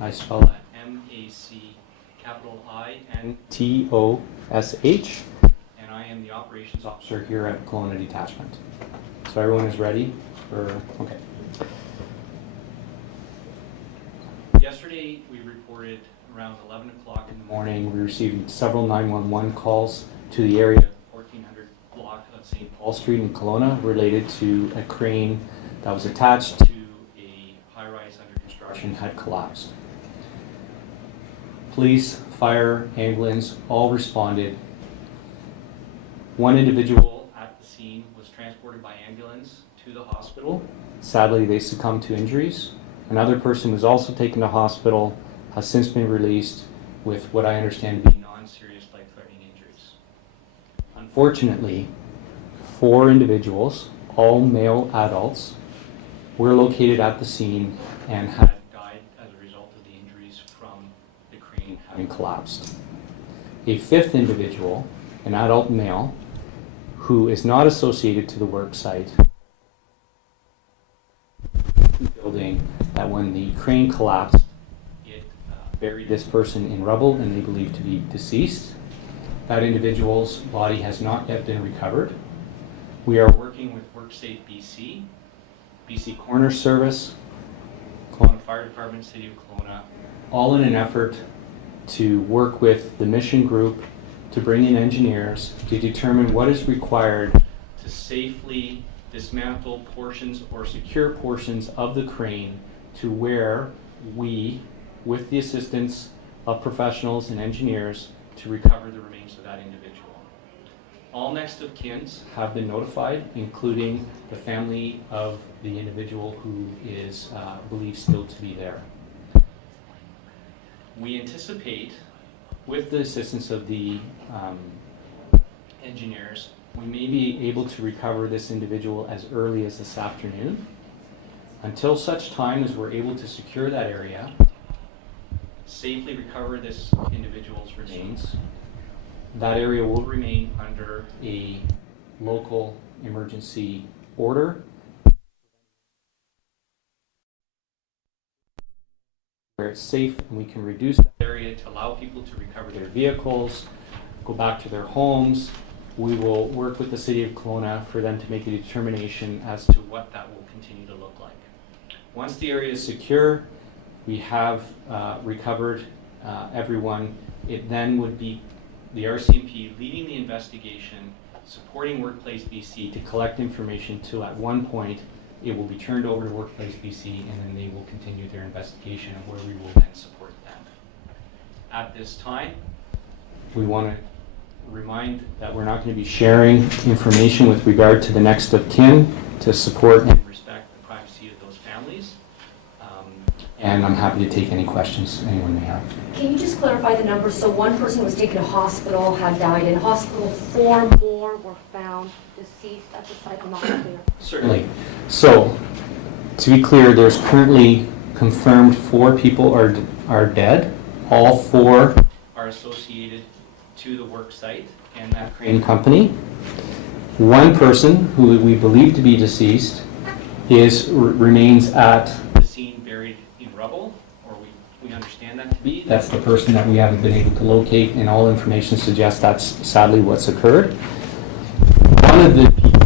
I spell that M-A-C capital I-N-T-O-S-H, and I am the operations officer here at Kelowna Detachment. So everyone is ready for, okay. Yesterday we reported around 11 o'clock in the morning, we received several 911 calls to the area of the 1400 block of St. Paul Street in Kelowna related to a crane that was attached to a high-rise under construction had collapsed. Police, fire, ambulance all responded. One individual at the scene was transported by ambulance to the hospital. Sadly, they succumbed to injuries. Another person was also taken to hospital, has since been released with what I understand to be non-serious life-threatening injuries. Unfortunately, 4 individuals, all male adults, were located at the scene and had died as a result of the injuries from the crane having collapsed. A 5th individual, an adult male, who is not associated to the work site, building that when the crane collapsed, it buried this person in rubble and they believe to be deceased. That individual's body has not yet been recovered. We are working with WorkSafe BC, BC Coroner Service, Kelowna Fire Department, City of Kelowna, all in an effort to work with the mission group to bring in engineers to determine what is required to safely dismantle portions or secure portions of the crane to where we, with the assistance of professionals and engineers, to recover the remains of that individual. All next of kins have been notified, including the family of the individual who is believed still to be there. We anticipate, with the assistance of the engineers, we may be able to recover this individual as early as this afternoon. Until such time as we're able to secure that area, safely recover this individual's remains, that area will remain under a local emergency order where it's safe and we can reduce that area to allow people to recover their vehicles, go back to their homes. We will work with the City of Kelowna for them to make a determination as to what that will continue to look like. Once the area is secure, we have recovered everyone. It then would be the RCMP leading the investigation, supporting Workplace BC to collect information till at one point it will be turned over to Workplace BC and then they will continue their investigation of where we will then support them. At this time, we want to remind that we're not going to be sharing information with regard to the next of kin to support and respect the privacy of those families. And I'm happy to take any questions anyone may have. Can you just clarify the numbers? So one person was taken to hospital, had died in hospital. 4 more were found deceased at the site. I'm not clear. Certainly. So, to be clear, there's currently confirmed 4 people are dead. All 4 are associated to the work site and that crane company. 1 person who we believe to be deceased remains at the scene buried in rubble, or we understand that to be. That's the person that we haven't been able to locate, and all information suggests that's sadly what's occurred. One of the people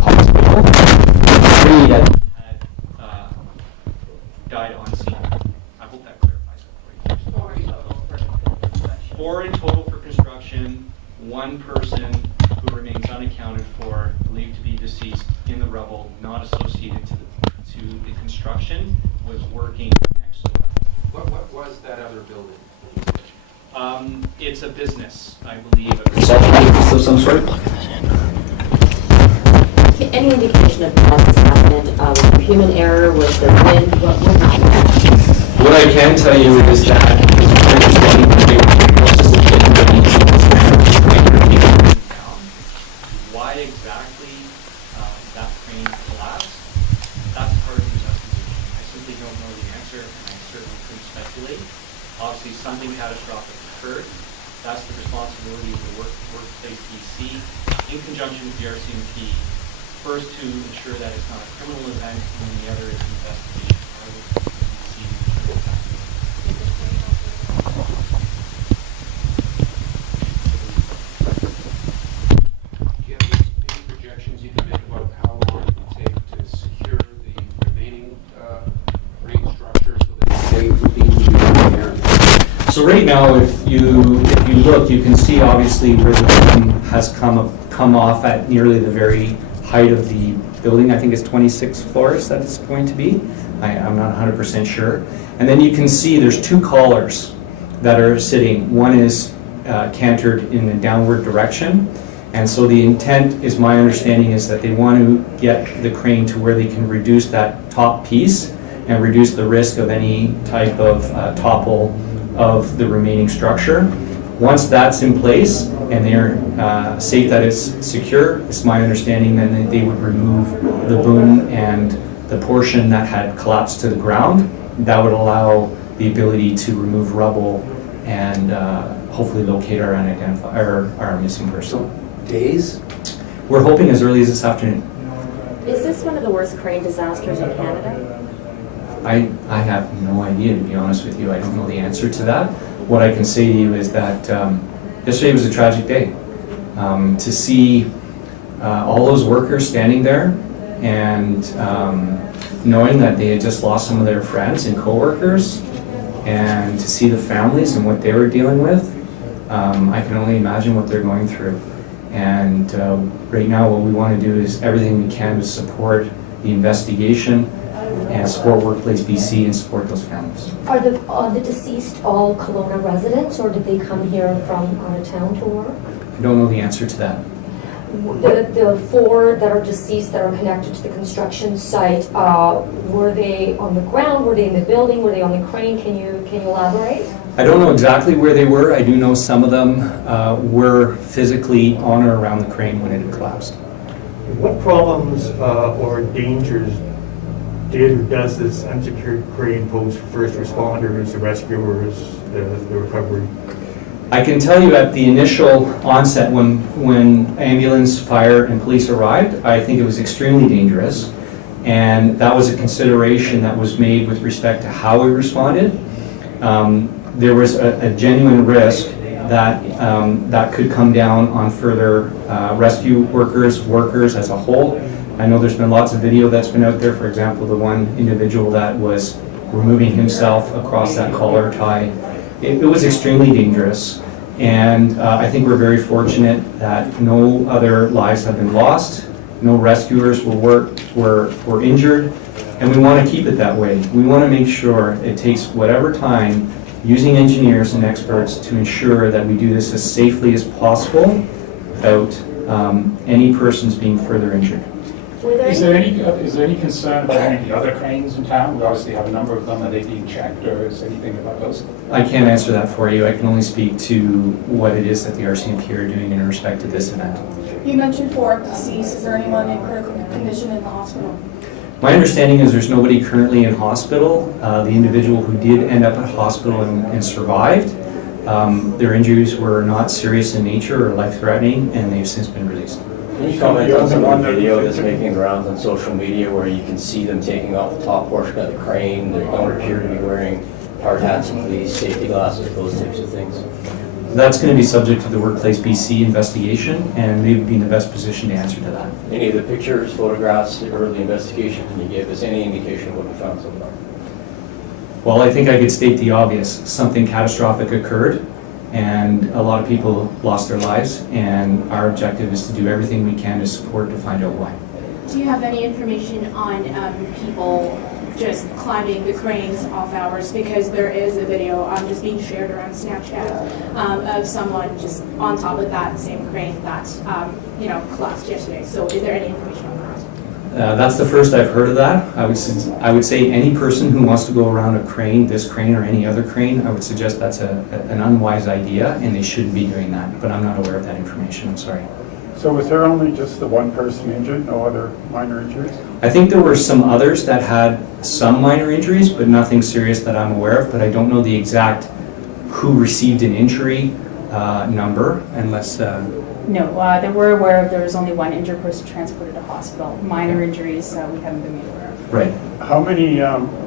hospital that had died on scene. I hope that clarifies it for you. 4 in total for construction, 1 person who remains unaccounted for, believed to be deceased in the rubble, not associated to the construction, was working next door. What was that other building? It's a business, I believe. A consulting of some sort. Any indication of how this happened? Was there human error? Was there wind? What happened? What I can tell you is that why exactly that crane collapsed, that's part of the investigation. I simply don't know the answer, and I certainly couldn't speculate. Obviously, something catastrophic occurred. That's the responsibility of the Workplace BC, in conjunction with the RCMP, first to ensure that it's not a criminal event, and the other is investigation. I would see Do you have any projections you can make about how long it will take to secure the remaining crane structure so that they will be there? So right now, if you look, you can see obviously where the beam has come off at nearly the very height of the building. I think it's 26 floors that it's going to be. I'm not 100% sure. And then you can see there's two collars that are sitting. One is cantered in a downward direction. And so the intent, is my understanding, is that they want to get the crane to where they can reduce that top piece and reduce the risk of any type of topple of the remaining structure. Once that's in place and they're safe that it's secure, it's my understanding then they would remove the boom and the portion that had collapsed to the ground. That would allow the ability to remove rubble and hopefully locate our missing person. Days? We're hoping as early as this afternoon. Is this one of the worst crane disasters in Canada? I have no idea, to be honest with you. I don't know the answer to that. What I can say to you is that yesterday was a tragic day. To see all those workers standing there and knowing that they had just lost some of their friends and coworkers, and to see the families and what they were dealing with, I can only imagine what they're going through. And right now what we want to do is everything we can to support the investigation and support Workplace BC and support those families. Are the deceased all Kelowna residents, or did they come here from out of town to work? I don't know the answer to that. The four that are deceased that are connected to the construction site, were they on the ground? Were they in the building? Were they on the crane? Can you elaborate? I don't know exactly where they were. I do know some of them were physically on or around the crane when it had collapsed. What problems or dangers did or does this unsecured crane pose for first responders, the rescuers, the recovery? I can tell you at the initial onset when ambulance, fire, and police arrived, I think it was extremely dangerous. And that was a consideration that was made with respect to how we responded. There was a genuine risk that that could come down on further rescue workers as a whole. I know there's been lots of video that's been out there. For example, the one individual that was removing himself across that collar tie. It was extremely dangerous. And I think we're very fortunate that no other lives have been lost, no rescuers were injured, and we want to keep it that way. We want to make sure it takes whatever time, using engineers and experts, to ensure that we do this as safely as possible without any persons being further injured. Is there any concern about any of the other cranes in town? We obviously have a number of them. Are they being checked, or is anything about those? I can't answer that for you. I can only speak to what it is that the RCMP are doing in respect to this event. You mentioned 4 deceased. Is there anyone in critical condition in the hospital? My understanding is there's nobody currently in hospital. The individual who did end up at hospital and survived, their injuries were not serious in nature or life-threatening, and they've since been released. Can you comment on some of the video that's making the rounds on social media where you can see them taking off the top portion of the crane? They don't appear to be wearing hard hats and police safety glasses, those types of things. That's going to be subject to the Workplace BC investigation, and they would be in the best position to answer to that. Any of the pictures, photographs, the early investigation, can you give us any indication of what we found so far? Well, I think I could state the obvious. Something catastrophic occurred, and a lot of people lost their lives, and our objective is to do everything we can to support to find out why. Do you have any information on people just climbing the cranes off hours? Because there is a video just being shared around Snapchat of someone just on top of that same crane that collapsed yesterday. So is there any information on that? That's the first I've heard of that. I would say any person who wants to go around a crane, this crane or any other crane, I would suggest that's an unwise idea, and they shouldn't be doing that. But I'm not aware of that information. I'm sorry. So was there only just the one person injured, no other minor injuries? I think there were some others that had some minor injuries, but nothing serious that I'm aware of. But I don't know the exact who received an injury number unless, No, they were aware of there was only one injured person transported to hospital. Minor injuries, we haven't been made aware of. right. How many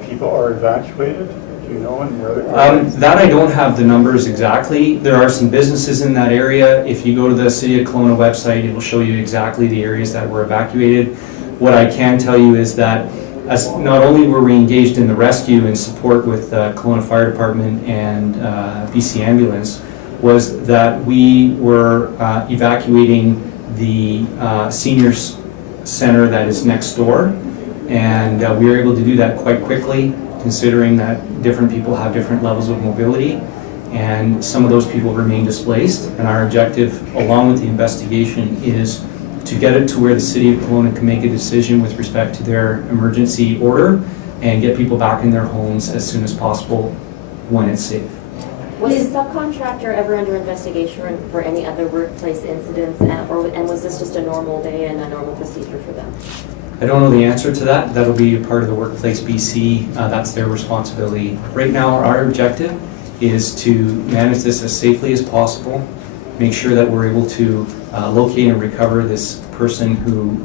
people are evacuated? Do you know, and where they are? That I don't have the numbers exactly. There are some businesses in that area. If you go to the City of Kelowna website, it will show you exactly the areas that were evacuated. What I can tell you is that as not only were we engaged in the rescue and support with Kelowna Fire Department and BC Ambulance, was that we were evacuating the seniors center that is next door, and we were able to do that quite quickly, considering that different people have different levels of mobility, and some of those people remain displaced. And our objective, along with the investigation, is to get it to where the City of Kelowna can make a decision with respect to their emergency order and get people back in their homes as soon as possible when it's safe. Was the subcontractor ever under investigation for any other workplace incidents, and was this just a normal day and a normal procedure for them? I don't know the answer to that. That'll be a part of the Workplace BC. That's their responsibility. Right now, our objective is to manage this as safely as possible, make sure that we're able to locate and recover this person who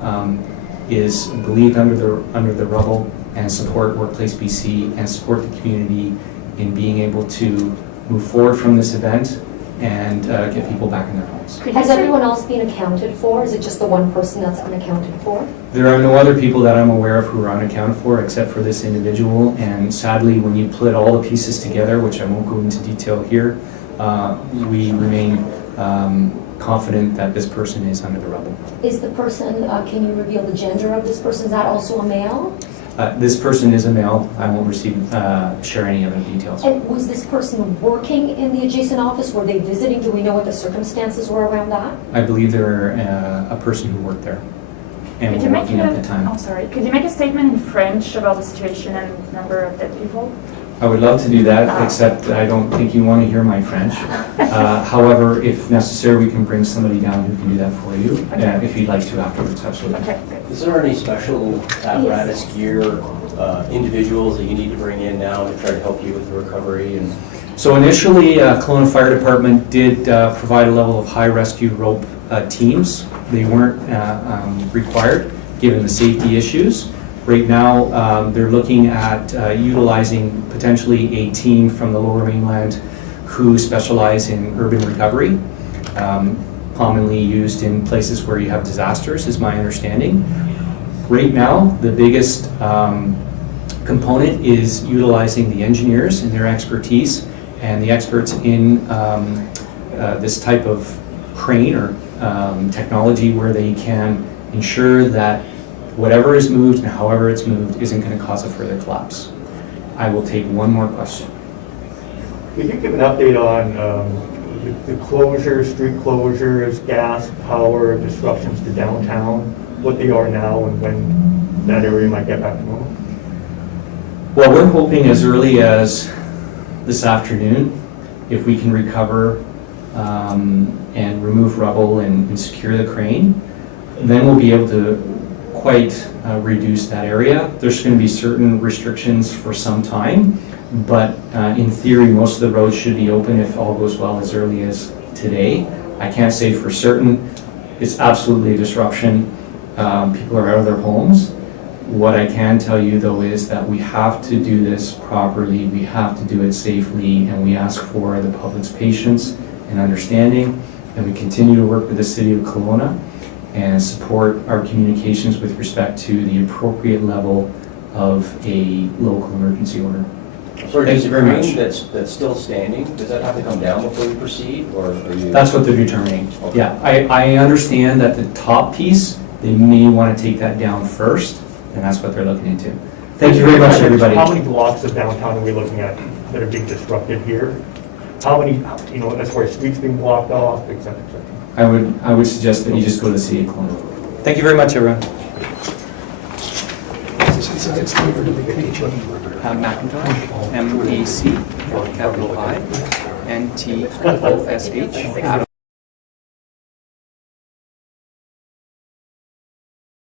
is believed under the rubble, and support Workplace BC and support the community in being able to move forward from this event and get people back in their homes. Has everyone else been accounted for? Is it just the one person that's unaccounted for? There are no other people that I'm aware of who are unaccounted for except for this individual, and sadly, when you put all the pieces together, which I won't go into detail here, we remain confident that this person is under the rubble. Is the person, can you reveal the gender of this person? Is that also a male? This person is a male. I won't share any other details. And was this person working in the adjacent office? Were they visiting? Do we know what the circumstances were around that? I believe they're a person who worked there and were working at the time. Oh, sorry. Could you make a statement in French about the situation and number of dead people? I would love to do that, except I don't think you want to hear my French. However, if necessary, we can bring somebody down who can do that for you, if you'd like to afterwards, absolutely. Okay. Is there any special apparatus, gear, individuals that you need to bring in now to try to help you with the recovery? And So initially, Kelowna Fire Department did provide a level of high rescue rope teams. They weren't required, given the safety issues. Right now, they're looking at utilizing potentially a team from the Lower Mainland who specialize in urban recovery, commonly used in places where you have disasters, is my understanding. Right now, the biggest component is utilizing the engineers and their expertise, and the experts in this type of crane or technology, where they can ensure that whatever is moved and however it's moved isn't going to cause a further collapse. I will take one more question. Could you give an update on the closures, street closures, gas, power, disruptions to downtown, what they are now and when that area might get back to normal? Well, we're hoping as early as this afternoon, if we can recover and remove rubble and secure the crane, then we'll be able to quite reduce that area. There's going to be certain restrictions for some time, but in theory, most of the roads should be open if all goes well as early as today. I can't say for certain. It's absolutely a disruption. People are out of their homes. What I can tell you, though, is that we have to do this properly. We have to do it safely, and we ask for the public's patience and understanding, and we continue to work with the City of Kelowna and support our communications with respect to the appropriate level of a local emergency order. sorry, Thank is you the very crane much. that's still standing, does that have to come down before you proceed, or are you? That's what they're determining. Okay. Yeah, I understand that the top piece, they may want to take that down first, and that's what they're looking into. Thank you very much, everybody. How many blocks of downtown are we looking at that are being disrupted here? How many, as far as streets being blocked off, et cetera, et cetera? I would suggest that you just go to the City of Kelowna. Thank you very much, everyone. McIntosh, M-A-C, capital I, N-T-O-S-H, Adam.